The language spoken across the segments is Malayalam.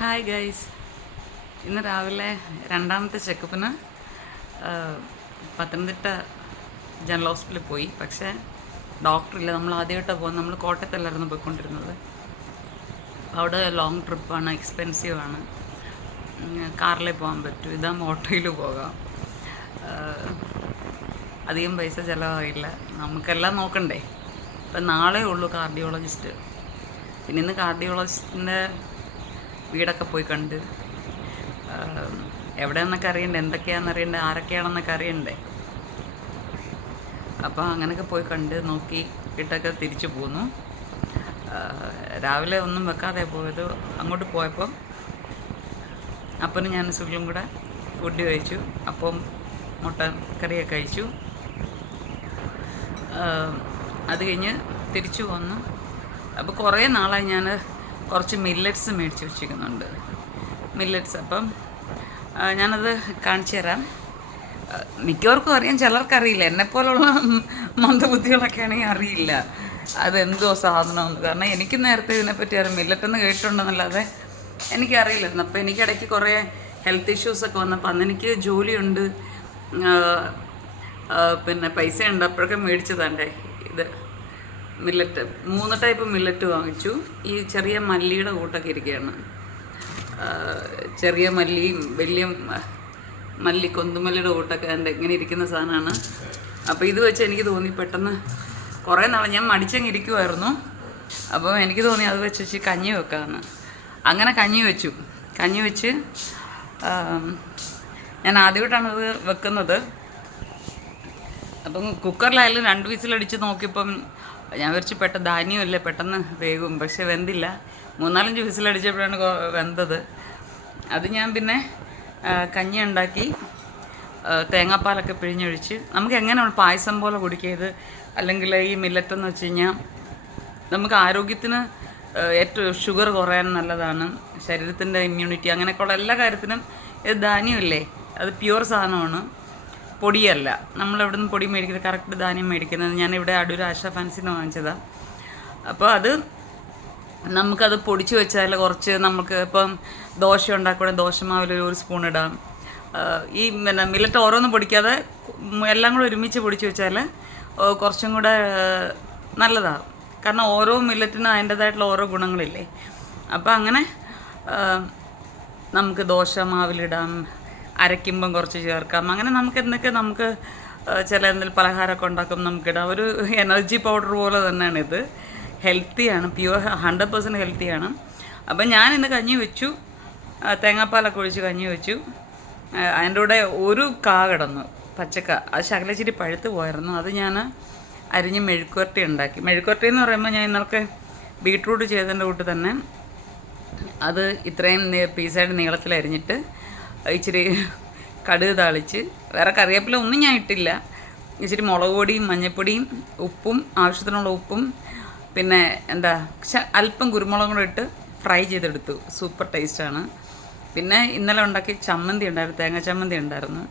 ഹായ് ഗൈസ് ഇന്ന് രാവിലെ രണ്ടാമത്തെ ചെക്കപ്പിന് പത്തനംതിട്ട ജനറൽ ഹോസ്പിറ്റലിൽ പോയി. പക്ഷേ ഡോക്ടറില്ല നമ്മൾ ആദ്യമായിട്ടാണ് പോകുന്നത്. നമ്മൾ കോട്ടയത്തല്ലായിരുന്നു പോയിക്കൊണ്ടിരുന്നത്. അവിടെ ലോങ് ട്രിപ്പാണ് എക്സ്പെൻസീവ് ആണ്. കാറിലേ പോകാൻ പറ്റും. ഇതാകുമ്പോൾ ഓട്ടോയിൽ പോകാം. അധികം പൈസ ചിലവായില്ല. നമുക്കെല്ലാം നോക്കണ്ടേ? ഇപ്പം നാളെ ഉള്ളൂ കാർഡിയോളജിസ്റ്റ് പിന്നെ ഇന്ന് കാർഡിയോളജിസ്റ്റിന്റെ വീടൊക്കെ പോയി കണ്ട് എവിടെയെന്നൊക്കെ അറിയണ്ടേ എന്തൊക്കെയാണെന്ന് അറിയണ്ടേ ആരൊക്കെയാണെന്നൊക്കെ അറിയണ്ടേ. അപ്പോൾ അങ്ങനെയൊക്കെ പോയി കണ്ട് നോക്കി ഇട്ടൊക്കെ തിരിച്ചു പോന്നു. രാവിലെ ഒന്നും വെക്കാതെ പോയത് അങ്ങോട്ട് പോയപ്പോൾ അപ്പനും ഞാൻ സുഖം കൂടെ ഫുഡ് കഴിച്ചു. അപ്പം മുട്ട കറിയൊക്കെ കഴിച്ചു. അത് കഴിഞ്ഞ് തിരിച്ചു വന്നു. അപ്പോൾ കുറേ നാളായി ഞാൻ കുറച്ച് മില്ലറ്റ്സ് മേടിച്ച് വെച്ചിരിക്കുന്നുണ്ട്. മില്ലറ്റ്സ് അപ്പം ഞാനത് കാണിച്ചു തരാം. മിക്കവർക്കും അറിയാം ചിലർക്കറിയില്ല. എന്നെപ്പോലുള്ള മന്ദബുദ്ധികളൊക്കെ ആണെങ്കിൽ അറിയില്ല. അതെന്തോ സാധനമെന്ന് കാരണം എനിക്ക് നേരത്തെ ഇതിനെപ്പറ്റി അറിയാം. മില്ലറ്റെന്ന് കേട്ടിട്ടുണ്ടെന്നല്ലാതെ എനിക്കറിയില്ലായിരുന്നു. അപ്പോൾ എനിക്കിടയ്ക്ക് കുറേ ഹെൽത്ത് ഇഷ്യൂസൊക്കെ വന്നപ്പോൾ അന്ന് എനിക്ക് ജോലിയുണ്ട്. പിന്നെ പൈസ ഉണ്ട് അപ്പോഴൊക്കെ മേടിച്ചതാണ്ടേ ഇത്. മില്ലറ്റ് മൂന്ന് ടൈപ്പ് മില്ലറ്റ് വാങ്ങിച്ചു. ഈ ചെറിയ മല്ലിയുടെ കൂട്ടൊക്കെ ഇരിക്കുകയാണ്. ചെറിയ മല്ലിയും വലിയ മല്ലി കൊന്തുമല്ലിയുടെ കൂട്ടൊക്കെ എന്റെ ഇങ്ങനെ ഇരിക്കുന്ന സാധനമാണ്. അപ്പോൾ ഇത് വെച്ച് എനിക്ക് തോന്നി പെട്ടെന്ന് കുറേ നാൾ ഞാൻ മടിച്ചങ്ങ് ഇരിക്കുമായിരുന്നു അപ്പോൾ എനിക്ക് തോന്നി അത് വെച്ച് വെച്ച് കഞ്ഞി വെക്കാമെന്ന് അങ്ങനെ കഞ്ഞി വെച്ചു. കഞ്ഞി വെച്ച് ഞാൻ ആദ്യമായിട്ടാണ് ഇത് വെക്കുന്നത്. അപ്പം കുക്കറിലായാലും രണ്ട് വിസിലടിച്ച് നോക്കിയപ്പം ഞാൻ വിചാരിച്ചു പെട്ടെന്ന് ധാന്യമല്ലേ പെട്ടെന്ന് വേകും പക്ഷെ വെന്തില്ല. മൂന്നാലഞ്ച് വിസിലടിച്ചപ്പോഴാണ് വെന്തത്. അത് ഞാൻ പിന്നെ കഞ്ഞി ഉണ്ടാക്കി തേങ്ങാപ്പാലൊക്കെ പിഴിഞ്ഞൊഴിച്ച്. നമുക്ക് എങ്ങനെയാണ് പായസം പോലെ കുടിക്കരുത്. അല്ലെങ്കിൽ ഈ മില്ലറ്റ് എന്ന് വെച്ച് കഴിഞ്ഞാൽ നമുക്ക് ആരോഗ്യത്തിന് ഏറ്റവും ഷുഗർ കുറയാൻ നല്ലതാണ്. ശരീരത്തിന്റെ ഇമ്മ്യൂണിറ്റി അങ്ങനെയൊക്കെയുള്ള എല്ലാ കാര്യത്തിനും ഇത് ധാന്യമില്ലേ? അത് പ്യുവർ സാധനമാണ്. പൊടിയല്ല. നമ്മൾ എവിടെ നിന്ന് പൊടി മേടിക്കുന്നത്? കറക്റ്റ് ധാന്യം മേടിക്കുന്നത്. ഇവിടെ അടൂർ ആശ ഫാൻസിന്ന് വാങ്ങിച്ചതാണ് അപ്പോൾ അത് നമുക്കത് പൊടിച്ച് വെച്ചാൽ കുറച്ച് നമുക്ക് ഇപ്പം ദോശ ഉണ്ടാക്കുകയാണെങ്കിൽ ദോശമാവിൽ ഒരു സ്പൂൺ ഇടാം. ഈ പിന്നെ മില്ലറ്റ് ഓരോന്നും പൊടിക്കാതെ എല്ലാം കൂടെ ഒരുമിച്ച് പൊടിച്ച് വെച്ചാൽ കുറച്ചും കൂടെ നല്ലതാണ് കാരണം ഓരോ മില്ലറ്റിനും അതിന്റേതായിട്ടുള്ള ഓരോ ഗുണങ്ങളില്ലേ. അപ്പോൾ അങ്ങനെ നമുക്ക് ദോശ മാവിലിടാം അരയ്ക്കുമ്പം കുറച്ച് ചേർക്കാം. അങ്ങനെ നമുക്ക് എന്തൊക്കെ നമുക്ക് ചില എന്തെങ്കിലും പലഹാരമൊക്കെ ഉണ്ടാക്കും നമുക്കിടാം ഒരു എനർജി പൗഡർ പോലെ തന്നെയാണ് ഇത്. ഹെൽത്തിയാണ് പ്യുവർ ഹൺഡ്രഡ് പെർസെന്റ് ഹെൽത്തിയാണ് അപ്പം ഞാൻ ഇന്ന് കഞ്ഞി വെച്ചു. തേങ്ങാപ്പാലൊക്കെ ഒഴിച്ച് കഞ്ഞി വെച്ചു. അതിന്റെ കൂടെ ഒരു കാ കിടന്നു. പച്ചക്ക. അത് ശകലച്ചിരി പഴുത്ത് പോയിരുന്നു അത് ഞാൻ അരിഞ്ഞ് മെഴുക്കുവരട്ടി ഉണ്ടാക്കി. മെഴുക്കുവരട്ടി എന്ന് പറയുമ്പോൾ ഞാൻ ഇന്നലത്തെ ബീട്രൂട്ട് ചെയ്തതിന്റെ കൂട്ട് തന്നെ അത് ഇത്രയും പീസായിട്ട് നീളത്തിൽ അരിഞ്ഞിട്ട് ഇച്ചിരി കടുക് താളിച്ച്. വേറെ കറിവേപ്പില ഒന്നും ഞാൻ ഇട്ടില്ല. ഇച്ചിരി മുളക് പൊടിയും മഞ്ഞൾപ്പൊടിയും ഉപ്പും ആവശ്യത്തിനുള്ള ഉപ്പും പിന്നെ എന്താ അല്പം കുരുമുളകും കൂടെ ഇട്ട് ഫ്രൈ ചെയ്തെടുത്തു. സൂപ്പർ ടേസ്റ്റാണ് പിന്നെ ഇന്നലെ ഉണ്ടാക്കി ചമ്മന്തി ഉണ്ടായിരുന്നു തേങ്ങ ചമ്മന്തി ഉണ്ടായിരുന്നു.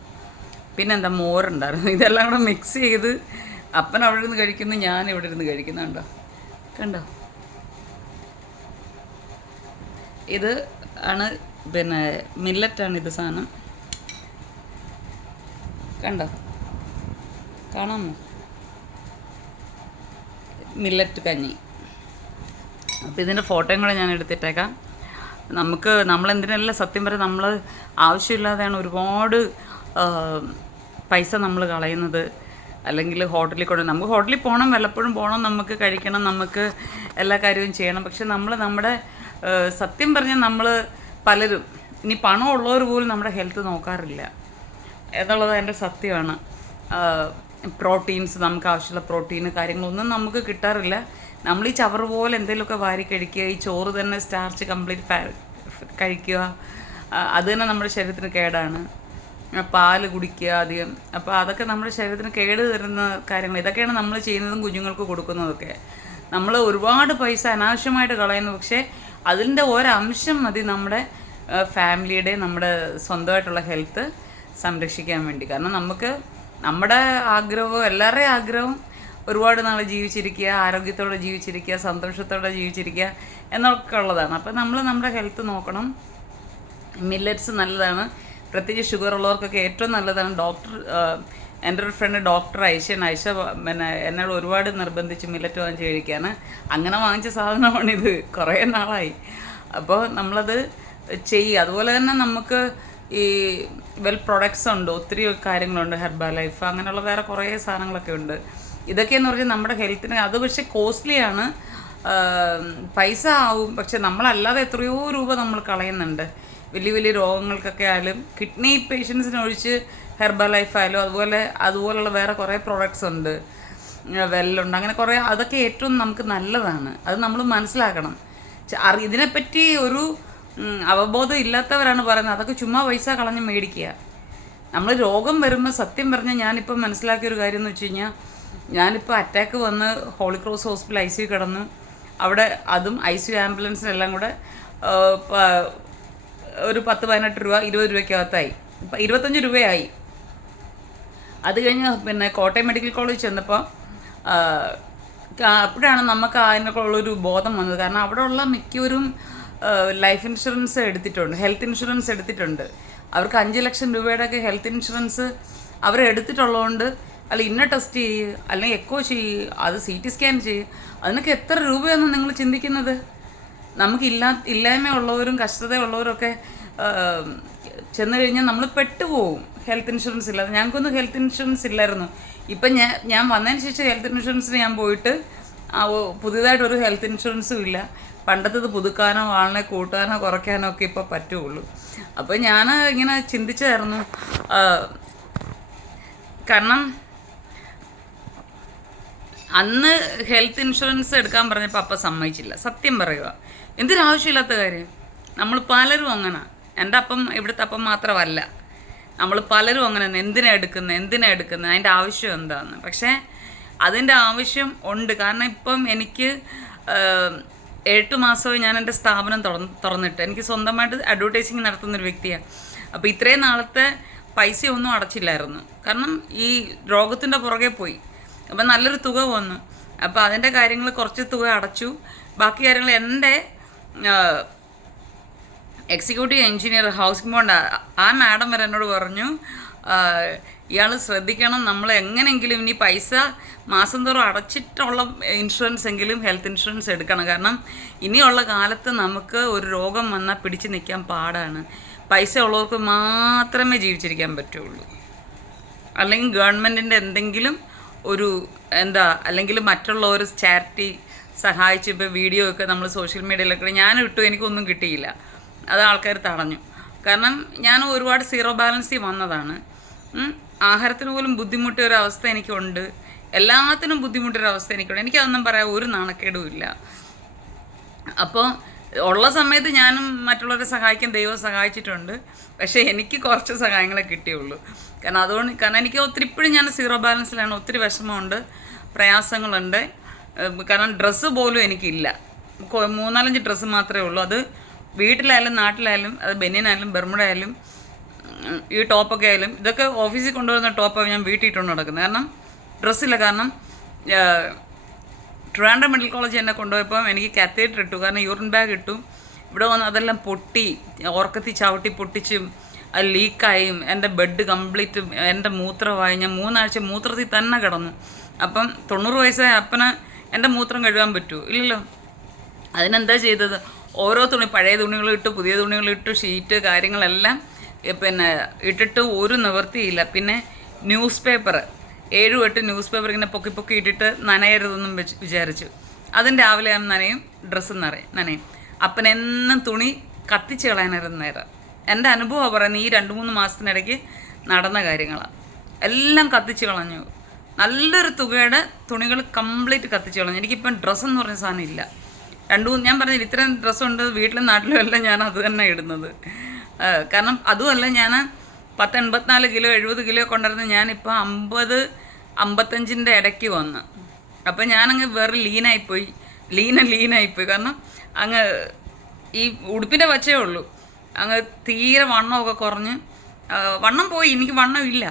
പിന്നെ എന്താ മോരുണ്ടായിരുന്നു ഇതെല്ലാം കൂടെ മിക്സ് ചെയ്ത് അപ്പൻ അവിടെ ഇരുന്ന് കഴിക്കുന്നു ഞാൻ ഇവിടെ ഇരുന്ന് കഴിക്കുന്നുണ്ടോ കണ്ടോ? ഇത് ആണ് പിന്നെ മില്ലറ്റാണ് ഇത് സാധനം കണ്ടോ? കാണാമോ? മില്ലറ്റ് കഞ്ഞി. അപ്പോൾ ഇതിന്റെ ഫോട്ടോയും കൂടെ ഞാൻ എടുത്തിട്ടേക്കാം. നമുക്ക് നമ്മളെന്തിനല്ല സത്യം പറയാം നമ്മൾ ആവശ്യമില്ലാതെയാണ് ഒരുപാട് പൈസ നമ്മൾ കളയുന്നത്. അല്ലെങ്കിൽ ഹോട്ടലിൽ കൊണ്ട് നമുക്ക് ഹോട്ടലിൽ പോകണം വല്ലപ്പോഴും പോകണം നമുക്ക് കഴിക്കണം നമുക്ക് എല്ലാ കാര്യവും ചെയ്യണം. പക്ഷെ നമ്മൾ നമ്മുടെ സത്യം പറഞ്ഞാൽ നമ്മൾ പലരും ഇനി പണം ഉള്ളവർ പോലും നമ്മുടെ ഹെൽത്ത് നോക്കാറില്ല എന്നുള്ളത് എന്റെ സത്യമാണ്. പ്രോട്ടീൻസ് നമുക്ക് ആവശ്യമുള്ള പ്രോട്ടീൻ കാര്യങ്ങളൊന്നും നമുക്ക് കിട്ടാറില്ല. നമ്മൾ ഈ ചവർ പോലെ എന്തെങ്കിലുമൊക്കെ വാരി കഴിക്കുക ഈ ചോറ് തന്നെ സ്റ്റാർച്ച് കംപ്ലീറ്റ് കഴിക്കുക അത് തന്നെ നമ്മുടെ ശരീരത്തിന് കേടാണ്. പാൽ കുടിക്കുക അധികം. അപ്പോൾ അതൊക്കെ നമ്മുടെ ശരീരത്തിന് കേട് തരുന്ന കാര്യങ്ങൾ. ഇതൊക്കെയാണ് നമ്മൾ ചെയ്യുന്നതും കുഞ്ഞുങ്ങൾക്ക് കൊടുക്കുന്നതൊക്കെ. നമ്മൾ ഒരുപാട് പൈസ അനാവശ്യമായിട്ട് കളയുന്നു. പക്ഷേ അതിന്റെ ഒരംശം മതി നമ്മുടെ ഫാമിലിയുടെ നമ്മുടെ സ്വന്തമായിട്ടുള്ള ഹെൽത്ത് സംരക്ഷിക്കാൻ വേണ്ടി. കാരണം നമുക്ക് നമ്മുടെ ആഗ്രഹവും എല്ലാവരുടെയും ആഗ്രഹവും ഒരുപാട് നാൾ ജീവിച്ചിരിക്കുക ആരോഗ്യത്തോടെ ജീവിച്ചിരിക്കുക സന്തോഷത്തോടെ ജീവിച്ചിരിക്കുക എന്നൊക്കെ ഉള്ളതാണ്. അപ്പം നമ്മൾ നമ്മുടെ ഹെൽത്ത് നോക്കണം. മില്ലറ്റ്സ് നല്ലതാണ്. പ്രത്യേകിച്ച് ഷുഗർ ഉള്ളവർക്കൊക്കെ ഏറ്റവും നല്ലതാണ്. ഡോക്ടർ എന്റെ ഒരു ഫ്രണ്ട് ഡോക്ടർ ഐഷയാണ് ഐഷ പ- പിന്നെ എന്നോട് ഒരുപാട് നിർബന്ധിച്ച് മില്ലറ്റ് വാങ്ങിച്ച് കഴിക്കാൻ അങ്ങനെ വാങ്ങിച്ച സാധനമാണിത്. കുറേ നാളായി. അപ്പോൾ നമ്മളത് ചെയ്യുക അതുപോലെ തന്നെ നമുക്ക് ഈ വെൽ പ്രൊഡക്ട്സ് ഉണ്ട്. ഒത്തിരി കാര്യങ്ങളുണ്ട് ഹെർബ ലൈഫ് അങ്ങനെയുള്ള വേറെ കുറേ സാധനങ്ങളൊക്കെ ഉണ്ട്. ഇതൊക്കെയെന്ന് പറഞ്ഞാൽ നമ്മുടെ ഹെൽത്തിന് അത് പക്ഷേ കോസ്റ്റ്ലിയാണ്. പൈസ ആവും. പക്ഷെ നമ്മളല്ലാതെ എത്രയോ രൂപ നമ്മൾ കളയുന്നുണ്ട്. വലിയ വലിയ രോഗങ്ങൾക്കൊക്കെ ആയാലും കിഡ്നി പേഷ്യൻസിന് ഒഴിച്ച് ഹെർബ ലൈഫ് ആയാലും അതുപോലെ അതുപോലുള്ള വേറെ കുറേ പ്രോഡക്ട്സ് ഉണ്ട്. വെല്ലുണ്ട്. അങ്ങനെ കുറേ അതൊക്കെ ഏറ്റവും നമുക്ക് നല്ലതാണ്. അത് നമ്മൾ മനസ്സിലാക്കണം. അറി ഇതിനെപ്പറ്റി ഒരു അവബോധം ഇല്ലാത്തവരാണ് പറയുന്നത്. അതൊക്കെ ചുമ്മാ പൈസ കളഞ്ഞ് മേടിക്കുക. നമ്മൾ രോഗം വരുമ്പോൾ സത്യം പറഞ്ഞാൽ ഞാനിപ്പോൾ മനസ്സിലാക്കിയൊരു കാര്യം എന്ന് വെച്ച് കഴിഞ്ഞാൽ ഞാനിപ്പോൾ അറ്റാക്ക് വന്ന് Holy Cross Hospital I C കിടന്നു അവിടെ അതും ഐ സി ആംബുലൻസിനെല്ലാം കൂടെ ഒരു പത്ത് പതിനെട്ട് രൂപ ഇരുപത് രൂപയ്ക്കകത്തായി. ഇപ്പം ഇരുപത്തഞ്ച് രൂപയായി. അത് കഴിഞ്ഞ് പിന്നെ കോട്ടയം മെഡിക്കൽ കോളേജ് ചെന്നപ്പോൾ അപ്പോഴാണ് നമുക്ക് അതിനൊക്കെയുള്ളൊരു ബോധം വന്നത്. കാരണം അവിടെ ഉള്ള മിക്കവരും ലൈഫ് ഇൻഷുറൻസ് എടുത്തിട്ടുണ്ട്. ഹെൽത്ത് ഇൻഷുറൻസ് എടുത്തിട്ടുണ്ട്. അവർക്ക് അഞ്ച് ലക്ഷം രൂപയുടെയൊക്കെ ഹെൽത്ത് ഇൻഷുറൻസ് അവരെടുത്തിട്ടുള്ളതുകൊണ്ട് അല്ല ഇന്ന ടെസ്റ്റ് ചെയ്യുക അല്ലെങ്കിൽ എക്കോ ചെയ്യുക അത് സി ടി സ്കാൻ ചെയ്യുക അതിനൊക്കെ എത്ര രൂപയാണ് നിങ്ങൾ ചിന്തിക്കുന്നത്? നമുക്കില്ലാ ഇല്ലായ്മയുള്ളവരും കഷ്ടതയുള്ളവരൊക്കെ ആ, ചെന്ന് കഴിഞ്ഞാൽ നമ്മൾ പെട്ടുപോകും ഹെൽത്ത് ഇൻഷുറൻസ് ഇല്ലാതെ. ഞങ്ങൾക്കൊന്നും ഹെൽത്ത് ഇൻഷുറൻസ് ഇല്ലായിരുന്നു. ഇപ്പം ഞാൻ ഞാൻ വന്നതിന് ശേഷം ഹെൽത്ത് ഇൻഷുറൻസിന് ഞാൻ പോയിട്ട് പുതിയതായിട്ടൊരു ഹെൽത്ത് ഇൻഷുറൻസും ഇല്ല. പണ്ടത്തത് പുതുക്കാനോ ആളിനെ കൂട്ടാനോ കുറയ്ക്കാനോ ഒക്കെ ഇപ്പോൾ പറ്റുള്ളൂ. അപ്പോൾ ഞാൻ ഇങ്ങനെ ചിന്തിച്ചായിരുന്നു കാരണം അന്ന് ഹെൽത്ത് ഇൻഷുറൻസ് എടുക്കാൻ പറഞ്ഞപ്പോൾ അപ്പം സമ്മതിച്ചില്ല. സത്യം പറയുക എന്തിനാവശ്യമില്ലാത്ത കാര്യം. നമ്മൾ പലരും അങ്ങനെ. എന്റെ അപ്പം ഇവിടുത്തെ അപ്പം മാത്രമല്ല. നമ്മൾ പലരും അങ്ങനെ തന്നെ എന്തിനാ എടുക്കുന്നത് എന്തിനാ എടുക്കുന്നത് അതിന്റെ ആവശ്യം എന്താണെന്ന് പക്ഷേ അതിന്റെ ആവശ്യം ഉണ്ട്. കാരണം ഇപ്പം എനിക്ക് എട്ട് മാസമായി ഞാൻ എന്റെ സ്ഥാപനം തുറന്ന് തുറന്നിട്ട്. എനിക്ക് സ്വന്തമായിട്ട് അഡ്വർടൈസിങ് നടത്തുന്നൊരു വ്യക്തിയാണ് അപ്പോൾ ഇത്രയും നാളത്തെ പൈസയൊന്നും അടച്ചില്ലായിരുന്നു. കാരണം ഈ രോഗത്തിന്റെ പുറകെ പോയി. അപ്പം നല്ലൊരു തുക വന്നു. അപ്പോൾ അതിന്റെ കാര്യങ്ങൾ കുറച്ച് തുക അടച്ചു. ബാക്കി കാര്യങ്ങൾ എന്റെ എക്സിക്യൂട്ടീവ് എഞ്ചിനീയർ ഹൗസിംഗ് ബോണ്ട് ആ മാഡം വരെ എന്നോട് പറഞ്ഞു ഇയാൾ ശ്രദ്ധിക്കണം നമ്മൾ എങ്ങനെയെങ്കിലും ഇനി പൈസ മാസം തോറും അടച്ചിട്ടുള്ള ഇൻഷുറൻസ് എങ്കിലും ഹെൽത്ത് ഇൻഷുറൻസ് എടുക്കണം. കാരണം ഇനിയുള്ള കാലത്ത് നമുക്ക് ഒരു രോഗം വന്നാൽ പിടിച്ചു നിൽക്കാൻ പാടാണ്. പൈസ ഉള്ളവർക്ക് മാത്രമേ ജീവിച്ചിരിക്കാൻ പറ്റുള്ളൂ. അല്ലെങ്കിൽ ഗവൺമെന്റിന്റെ എന്തെങ്കിലും ഒരു എന്താ അല്ലെങ്കിൽ മറ്റുള്ളവർ ചാരിറ്റി സഹായിച്ച് ഇപ്പോൾ വീഡിയോ ഒക്കെ നമ്മൾ സോഷ്യൽ മീഡിയയിലൊക്കെ ഞാൻ ഇട്ടു എനിക്കൊന്നും കിട്ടിയില്ല. അത് ആൾക്കാർ തടഞ്ഞു. കാരണം ഞാൻ ഒരുപാട് സീറോ ബാലൻസിൽ വന്നതാണ്. ആഹാരത്തിന് പോലും ബുദ്ധിമുട്ടിയ ഒരു അവസ്ഥ എനിക്കുണ്ട്. എല്ലാത്തിനും ബുദ്ധിമുട്ടിയൊരവസ്ഥ അവസ്ഥ എനിക്കുണ്ട്. എനിക്കതൊന്നും പറയാൻ ഒരു നാണക്കേടും ഇല്ല. അപ്പോൾ ഉള്ള സമയത്ത് ഞാനും മറ്റുള്ളവരെ സഹായിക്കാൻ ദൈവം സഹായിച്ചിട്ടുണ്ട്. പക്ഷേ എനിക്ക് കുറച്ച് സഹായങ്ങളെ കിട്ടിയുള്ളൂ. കാരണം അതുകൊണ്ട് കാരണം എനിക്ക് ഒത്തിരി ഇപ്പോഴും ഞാൻ സീറോ ബാലൻസിലാണ്. ഒത്തിരി വിഷമമുണ്ട് പ്രയാസങ്ങളുണ്ട്. കാരണം ഡ്രസ്സ് പോലും എനിക്കില്ല. മൂന്നാലഞ്ച് ഡ്രസ്സ് മാത്രമേ ഉള്ളൂ. അത് വീട്ടിലായാലും നാട്ടിലായാലും അത് ബനിയനായാലും ബെർമുഡായാലും ആയാലും ഈ ടോപ്പൊക്കെ ആയാലും ഇതൊക്കെ ഓഫീസിൽ കൊണ്ടുവരുന്ന ടോപ്പാണ് ഞാൻ വീട്ടിൽ ഇട്ടുകൊണ്ട് നടക്കുന്നത്. കാരണം ഡ്രസ്സില്ല. കാരണം ട്രിവാൻഡ്രം മെഡിക്കൽ കോളേജ് എന്നെ കൊണ്ടുപോയപ്പോൾ എനിക്ക് കാത്തേറ്റർ ഇട്ടു. കാരണം യൂറിൻ ബാഗ് ഇട്ടു. ഇവിടെ വന്ന് അതെല്ലാം പൊട്ടി ഉറക്കത്തി ചവിട്ടി പൊട്ടിച്ചും അത് ലീക്കായും എന്റെ ബെഡ് കംപ്ലീറ്റ് എന്റെ മൂത്രമായി ഞാൻ മൂന്നാഴ്ച മൂത്രത്തിൽ തന്നെ കിടന്നു. അപ്പം തൊണ്ണൂറ് വയസ്സായ അപ്പന് എന്റെ മൂത്രം കഴുകാൻ പറ്റുമോ? ഇല്ലല്ലോ. അതിനെന്താ ചെയ്തത്? ഓരോ തുണി പഴയ തുണികളിട്ട് പുതിയ തുണികളിട്ട് ഷീറ്റ് കാര്യങ്ങളെല്ലാം പിന്നെ ഇട്ടിട്ട് ഒരു നിവൃത്തിയില്ല. പിന്നെ ന്യൂസ് പേപ്പർ ഏഴും എട്ട് ന്യൂസ് പേപ്പർ ഇങ്ങനെ പൊക്കി പൊക്കി ഇട്ടിട്ട് നനയരുതെന്നും വെച്ച് വിചാരിച്ചു. അതും രാവിലെ നനയും ഡ്രസ്സും നിറയും നനയും. അപ്പനെന്നും തുണി കത്തിച്ച് കളയാനായിരുന്നു നേരം. എന്റെ അനുഭവമാണ് പറയുന്നത് ഈ രണ്ട് മൂന്ന് മാസത്തിനിടയ്ക്ക് നടന്ന കാര്യങ്ങളാണ് എല്ലാം കത്തിച്ച് കളഞ്ഞു. നല്ലൊരു തുകയുടെ തുണികൾ കംപ്ലീറ്റ് കത്തിച്ച് കളഞ്ഞു. എനിക്കിപ്പം ഡ്രസ്സെന്ന് പറഞ്ഞ സാധനം ഇല്ല. രണ്ടു ഞാൻ പറഞ്ഞില്ല ഇത്രയും ഡ്രസ്സുണ്ട് വീട്ടിലും നാട്ടിലും എല്ലാം ഞാൻ അത് തന്നെ ഇടുന്നത്. കാരണം അതുമല്ല ഞാൻ പത്ത് എൺപത്തിനാല് കിലോ എഴുപത് കിലോ കൊണ്ടിരുന്ന ഞാനിപ്പോൾ അമ്പത് അമ്പത്തഞ്ചിന്റെ ഇടയ്ക്ക് വന്ന്. അപ്പം ഞാനങ്ങ് വേറെ ലീനായിപ്പോയി ലീന ലീനായിപ്പോയി കാരണം അങ്ങ് ഈ ഉടുപ്പിന്റെ വച്ചേ ഉള്ളൂ. അങ്ങ് തീരെ വണ്ണമൊക്കെ കുറഞ്ഞ് വണ്ണം പോയി. എനിക്ക് വണ്ണം ഇല്ല.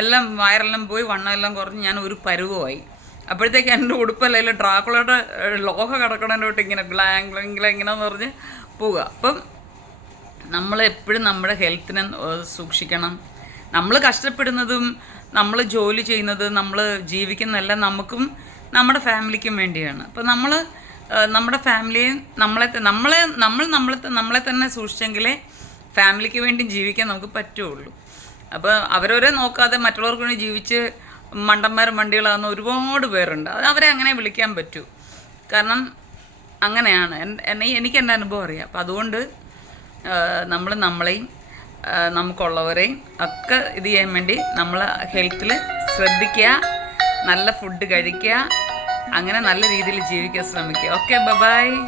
എല്ലാം വയറെല്ലാം പോയി വണ്ണമെല്ലാം കുറഞ്ഞ് ഞാൻ ഒരു പരുവമായി. അപ്പോഴത്തേക്ക് എന്റെ ഉടുപ്പല്ല ഡ്രാക്കുളയുടെ ലോഹ കിടക്കണോട്ട് ഇങ്ങനെ ഗ്ലാങ് ഇങ്ങനെ പറഞ്ഞ് പോവുക. അപ്പം നമ്മൾ എപ്പോഴും നമ്മുടെ ഹെൽത്തിനെ സൂക്ഷിക്കണം. നമ്മൾ കഷ്ടപ്പെടുന്നതും നമ്മൾ ജോലി ചെയ്യുന്നത് നമ്മൾ ജീവിക്കുന്നതെല്ലാം നമുക്കും നമ്മുടെ ഫാമിലിക്കും വേണ്ടിയാണ്. അപ്പോൾ നമ്മൾ നമ്മുടെ ഫാമിലിയെ നമ്മളെ നമ്മളെ നമ്മൾ നമ്മളെ നമ്മളെ തന്നെ സൂക്ഷിച്ചെങ്കിലേ ഫാമിലിക്ക് വേണ്ടി ജീവിക്കാൻ നമുക്ക് പറ്റുള്ളൂ. അപ്പോൾ അവരവരെ നോക്കാതെ മറ്റുള്ളവർക്ക് വേണ്ടി ജീവിച്ച് മണ്ടന്മാരും വണ്ടികളാകുന്ന ഒരുപാട് പേരുണ്ട്. അത് അവരെ അങ്ങനെ വിളിക്കാൻ പറ്റൂ. കാരണം അങ്ങനെയാണ്. എന്നെ എനിക്ക് എന്റെ അനുഭവം അറിയാം. അപ്പം അതുകൊണ്ട് നമ്മൾ നമ്മളെയും നമുക്കുള്ളവരെയും ഒക്കെ ഇത് ചെയ്യാൻ വേണ്ടി നമ്മൾ ഹെൽത്തിൽ ശ്രദ്ധിക്കുക നല്ല ഫുഡ് കഴിക്കുക അങ്ങനെ നല്ല രീതിയിൽ ജീവിക്കാൻ ശ്രമിക്കുക. Okay bye bye.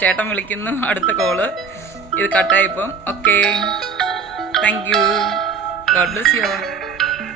ചേട്ടൻ വിളിക്കുന്നു. അടുത്ത കോൾ. ഇത് കട്ടായിപ്പം okay. Thank you. God bless you